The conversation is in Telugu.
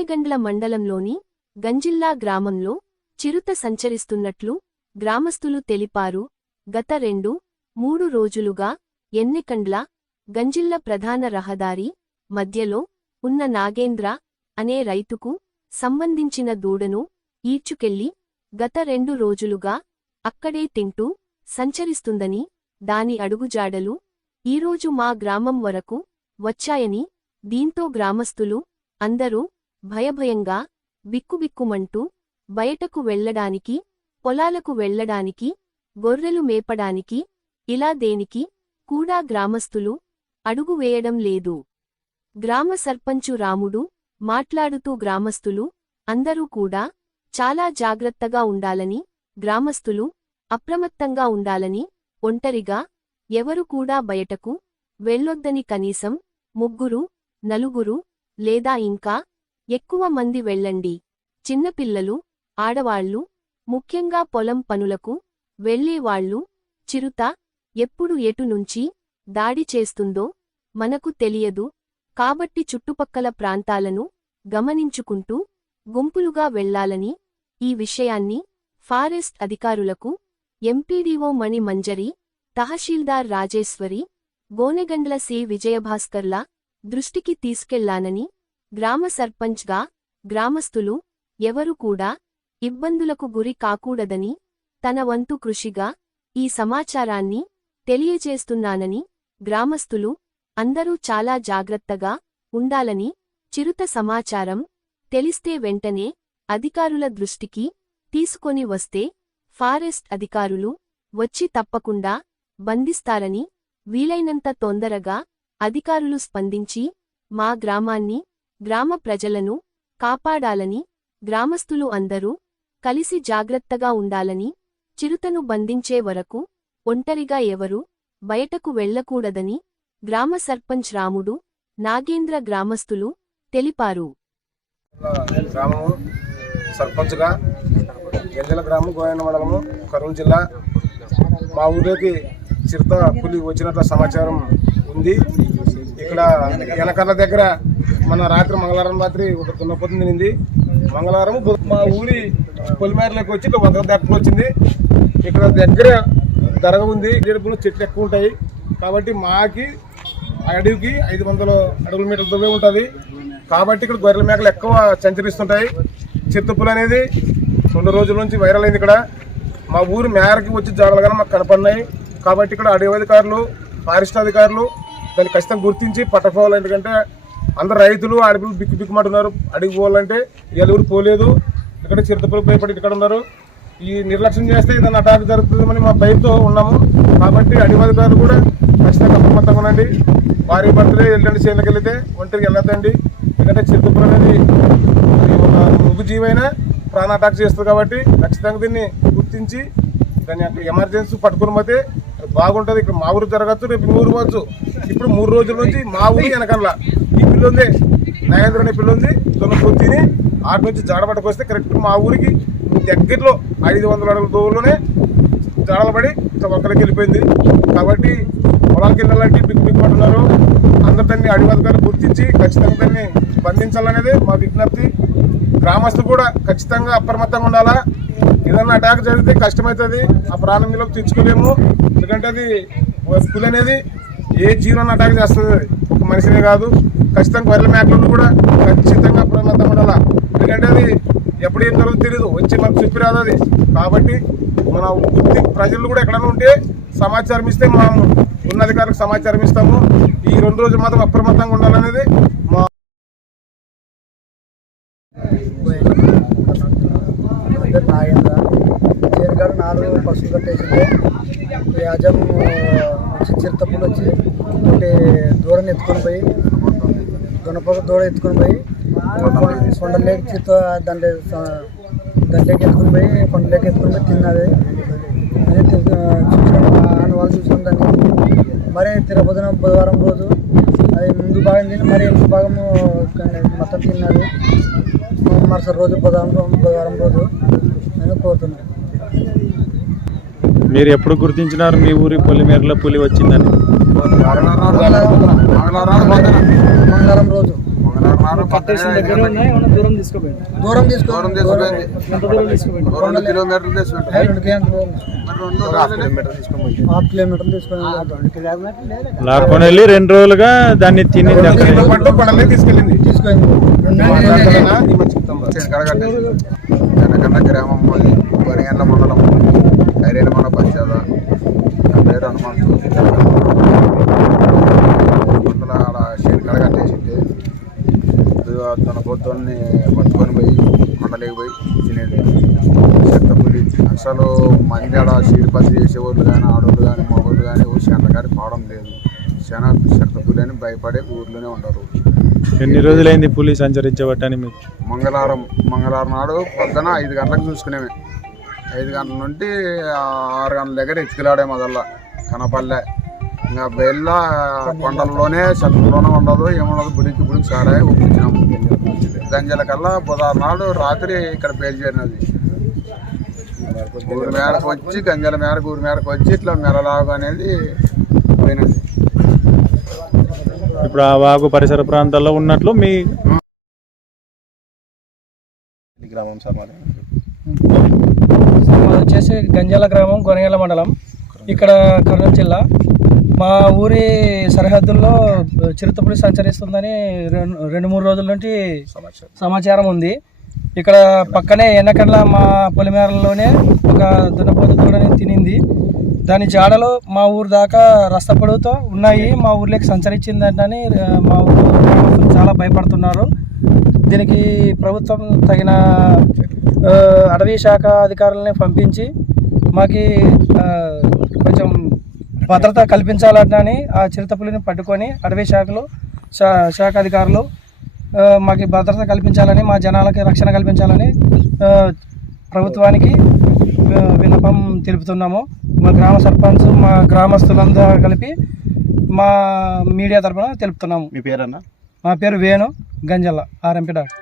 గోనెగండ్ల మండలంలోని గంజిల్లా గ్రామంలో చిరుత సంచరిస్తున్నట్లు గ్రామస్తులు తెలిపారు. గత రెండు మూడు రోజులుగా ఎన్నెకండ్ల గంజిల్ల ప్రధాన రహదారి మధ్యలో ఉన్న నాగేంద్ర అనే రైతుకు సంబంధించిన దూడను ఈడ్చుకెళ్ళి గత రెండు రోజులుగా అక్కడే తింటూ సంచరిస్తుందని దాని అడుగుజాడలు ఈరోజు మా గ్రామం వరకు వచ్చాయని దీంతో గ్రామస్తులు అందరూ భయభయంగా బిక్కుబిక్కుమంటూ బయటకు వెళ్ళడానికి పొలాలకు వెళ్ళడానికి గొర్రెలు మేపడానికి ఇలా దేనికి కూడా గ్రామస్తులు అడుగు వేయడం లేదు. గ్రామ సర్పంచు రాముడు మాట్లాడుతూ గ్రామస్తులు అందరూ కూడా చాలా జాగ్రత్తగా ఉండాలని గ్రామస్తులు అప్రమత్తంగా ఉండాలని ఒంటరిగా ఎవరు కూడా బయటకు వెళ్ళొద్దని కనీసం ముగ్గురు నలుగురు లేదా ఇంకా ఎక్కువ మంది వెళ్ళండి. చిన్నపిల్లలు ఆడవాళ్ళు ముఖ్యంగా పొలం పనులకు వెళ్ళేవాళ్ళు చిరుత ఎప్పుడు ఎటు నుంచి దాడి చేస్తుందో మనకు తెలియదు. కాబట్టి చుట్టుపక్కల ప్రాంతాలను గమనించుకుంటూ గుంపులుగా వెళ్ళాలని ఈ విషయాన్ని ఫారెస్ట్ అధికారులకు ఎంపీడీఓ మణి మంజరి తహశీల్దార్ రాజేశ్వరి గోనెగండ్ల సి. విజయభాస్కర్ల దృష్టికి తీసుకెళ్ళానని గ్రామ సర్పంచ్గా గ్రామస్తులు ఎవరు కూడా ఇబ్బందులకు గురి కాకూడదని తన వంతు కృషిగా ఈ సమాచారాన్ని తెలియజేస్తున్నానని గ్రామస్తులు అందరూ చాలా జాగ్రత్తగా ఉండాలని చిరుత సమాచారం తెలిస్తే వెంటనే అధికారుల దృష్టికి తీసుకొని వస్తే ఫారెస్ట్ అధికారులు వచ్చి తప్పకుండా బంధిస్తారని వీలైనంత తొందరగా అధికారులు స్పందించి మా గ్రామాన్ని గ్రామ ప్రజలను కాపాడాలని గ్రామస్తులు అందరూ కలిసి జాగ్రత్తగా ఉండాలని చిరుతను బంధించే వరకు ఒంటరిగా ఎవరూ బయటకు వెళ్ళకూడదని గ్రామ సర్పంచ్ రాముడు నాగేంద్ర గ్రామస్తులు తెలిపారు. గ్రామము సర్పంచ్గా గ్రామం మండలము కర్నూలు జిల్లా. మా ఊరికి చిరుత పులి వచ్చినట్ల సమాచారం ఉంది. ఇక్కడ ఎనకర్ల దగ్గర మన రాత్రి మంగళవారం రాత్రి ఒక దున్నపోతు తినింది. మంగళవారం మా ఊరి పొలిమేరలోకి వచ్చి ఒక వంద దగ్గర వచ్చింది. ఇక్కడ దగ్గర దరగ ఉంది. గెలుపులు చెట్లు ఎక్కువ ఉంటాయి. కాబట్టి మాకి అడవికి ఐదు వందల అడుగుల మీటర్ల దూరం ఉంటుంది. కాబట్టి ఇక్కడ గొర్రెల మేకలు ఎక్కువ సంచరిస్తుంటాయి. చిత్తపులు అనేది రెండు రోజుల నుంచి వైరల్ అయింది ఇక్కడ. మా ఊరు మేరకి వచ్చి జాగ్రత్తగా మాకు కనపడినాయి. కాబట్టి ఇక్కడ అడవి అధికారులు ఫారెస్ట్ అధికారులు దాన్ని ఖచ్చితంగా గుర్తించి పట్టకపోవాలి ఎందుకంటే అందరు రైతులు ఆడపిల్లలు బిక్కు బిక్కుమంటున్నారు. అడిగి పోవాలంటే ఎవరు పోలేదు. ఇక్కడ చిరుతపులు భయపడి ఇక్కడ ఉన్నారు. ఈ నిర్లక్ష్యం చేస్తే ఇదన్న అటాక్ జరుగుతుందని మా భయంతో ఉన్నాము. కాబట్టి అడవి అధికారులు కూడా ఖచ్చితంగా అప్రమత్తంగా ఉండండి. భారీ భర్తలే వెళ్ళండి చేనులకు వెళ్తే ఒంటరికి వెళ్ళొద్దండి. ఎందుకంటే చిరుతపులు అనేది ఒక ముగ్గు జీవైనా ప్రాణ అటాక్ చేస్తుంది కాబట్టి ఖచ్చితంగా దీన్ని గుర్తించి దాని యొక్క ఎమర్జెన్సీ పట్టుకుని పోతే బాగుంటుంది. ఇక్కడ మా ఊరు జరగచ్చు రేపు ఊరు పోవచ్చు. ఇప్పుడు మూడు రోజుల నుంచి మా ఊరు వెనకల్లా ఈ పిల్ల ఉంది నరేంద్ర అనే పిల్ల ఉంది తొమ్మిది తిని ఆటి నుంచి జాడబట్టకు వస్తే కరెక్ట్ మా ఊరికి దగ్గరలో ఐదు వందల అడుగుల దూరంలోనే జాడలు పడి ఇట్లా ఒక్కరికి వెళ్ళిపోయింది. కాబట్టి పొలాలకు వెళ్ళాలంటే బిగ్ బిగ్ పడుతున్నారు అందరు దాన్ని అడవి గుర్తించి ఖచ్చితంగా దాన్ని బంధించాలనేది మా విజ్ఞప్తి. గ్రామస్తులు కూడా ఖచ్చితంగా అప్రమత్తంగా ఉండాలా? ఏదన్నా అటాక్ జరిగితే కష్టమవుతుంది ఆ ప్రాణం మీద తెచ్చుకోలేము ఎందుకంటే అది స్కూల్ అనేది ఏ జీవన అటాక్ చేస్తుంది. ఒక మనిషినే కాదు. ఖచ్చితంగా గొర్రెల మేకలను కూడా ఖచ్చితంగా అప్రమత్తంగా ఉండాలి ఎందుకంటే అది ఎప్పుడు ఏం తెలియదు వచ్చి మనకు చెప్పి రాదు అది కాబట్టి మన వృత్తి ప్రజలు కూడా ఎక్కడైనా ఉంటే సమాచారం ఇస్తే మనం ఉన్నధికారులకు సమాచారం ఇస్తాము. ఈ రెండు రోజులు మాత్రం అప్రమత్తంగా ఉండాలనేది మా పేరు నాగేంద్ర చేరుగాడు నాలుగు కట్టేసింది ఈ వచ్చి చిరుతప్పులు వచ్చి ఒకటి దూరం ఎత్తుకొని పోయి దునపొగ దూడ ఎత్తుకొని పోయి కొండలేకి చిత్త దాంట్లో దాంట్లోకి ఎత్తుకొని పోయి కొండలేకి ఎత్తుకొని పోయి తిన్నది అదే. వాళ్ళు చూసాం దాన్ని. మరి తిరుపతిన బుధవారం రోజు అది ముందు భాగం తిని మరి ఎనిమిది భాగము మొత్తం తిన్నది మరుసటి రోజు బుధవారం బుధవారం రోజు నేను కోరుతున్నాను మీరు ఎప్పుడు గుర్తించినారు మీ ఊరి పొలిమేరలో పులి వచ్చిందని? మంగళవారం రోజు దూరం తీసుకుపోయింది హాఫ్ తీసుకొని లాక్కొని వెళ్ళి రెండు రోజులుగా దాన్ని తిని పట్టు తీసుకెళ్ళింది. చెప్తాం గ్రామం మండలం ఐరేన మండల పంచాయత నా పేరు హనుమంతు. మండల ఆడ షేర్ తన పొద్దున్ని పట్టుకొని పోయి మండలికి పోయి తినేది. చెత్త పులి. అసలు మంది ఆడ సీడ్ పని చేసేవాళ్ళు కానీ ఆడవాళ్ళు కానీ మగవాళ్ళు కానీ చెంత కానీ పోవడం లేదు. చాలా చెత్త పులి అని భయపడే ఊర్లోనే ఉండరు. ఎన్ని రోజులైంది పులి సంచరించబట్టని మీకు? మంగళవారం మంగళవారం నాడు పొద్దున ఐదు గంటలకు చూసుకునేవి ఐదు గంటల నుండి ఆరు గంటల దగ్గర ఎత్తుకులాడే మొదల్లో కనపల్లె. ఇంకా బెల్ల కొండల్లోనే చెట్లలోనే ఉండదు ఏముండదు గుడికి గుడికి సారా ఒప్పించినాము గంజల కల్లా బుధవారం నాడు రాత్రి ఇక్కడ పేల్చేరినది ఊరి మేరకు వచ్చి గంజల మేరకు ఊరి మేరకు వచ్చి ఇట్లా మెరలాగు అనేది పోయినది. ఇప్పుడు ఆ వాగు పరిసర ప్రాంతాల్లో ఉన్నట్లు మీ గ్రామం మాది. వచ్చేసి గంజాల గ్రామం కొనగల మండలం ఇక్కడ కర్నూలు జిల్లా. మా ఊరి సరిహద్దుల్లో చిరుతపులి సంచరిస్తుందని రెండు రెండు మూడు రోజుల నుండి సమాచారం. ఉంది. ఇక్కడ పక్కనే ఎన్నకడ్ల మా పొలిమేరలోనే ఒక దున్నపోతు దూడని తినింది. దాని జాడలు మా ఊరు దాకా రస్త పొడవుతో ఉన్నాయి. మా ఊర్లోకి సంచరించిందంటని మా ఊరు చాలా భయపడుతున్నారు. దీనికి ప్రభుత్వం తగిన అటవీ శాఖ అధికారులని పంపించి మాకి కొంచెం భద్రత కల్పించాలని ఆ చిరుతపులిని పట్టుకొని అటవీ శాఖలు శాఖ అధికారులు మాకు భద్రత కల్పించాలని మా జనాలకి రక్షణ కల్పించాలని ప్రభుత్వానికి విన్నపం తెలుపుతున్నాము. మా గ్రామ సర్పంచ్ మా గ్రామస్తులంతా కలిపి మా మీడియా తరపున తెలుపుతున్నాము. మీ పేరన్నా? మా పేరు వేణు గంజల్ల ఆర్ఎంపీ డాక్టర్.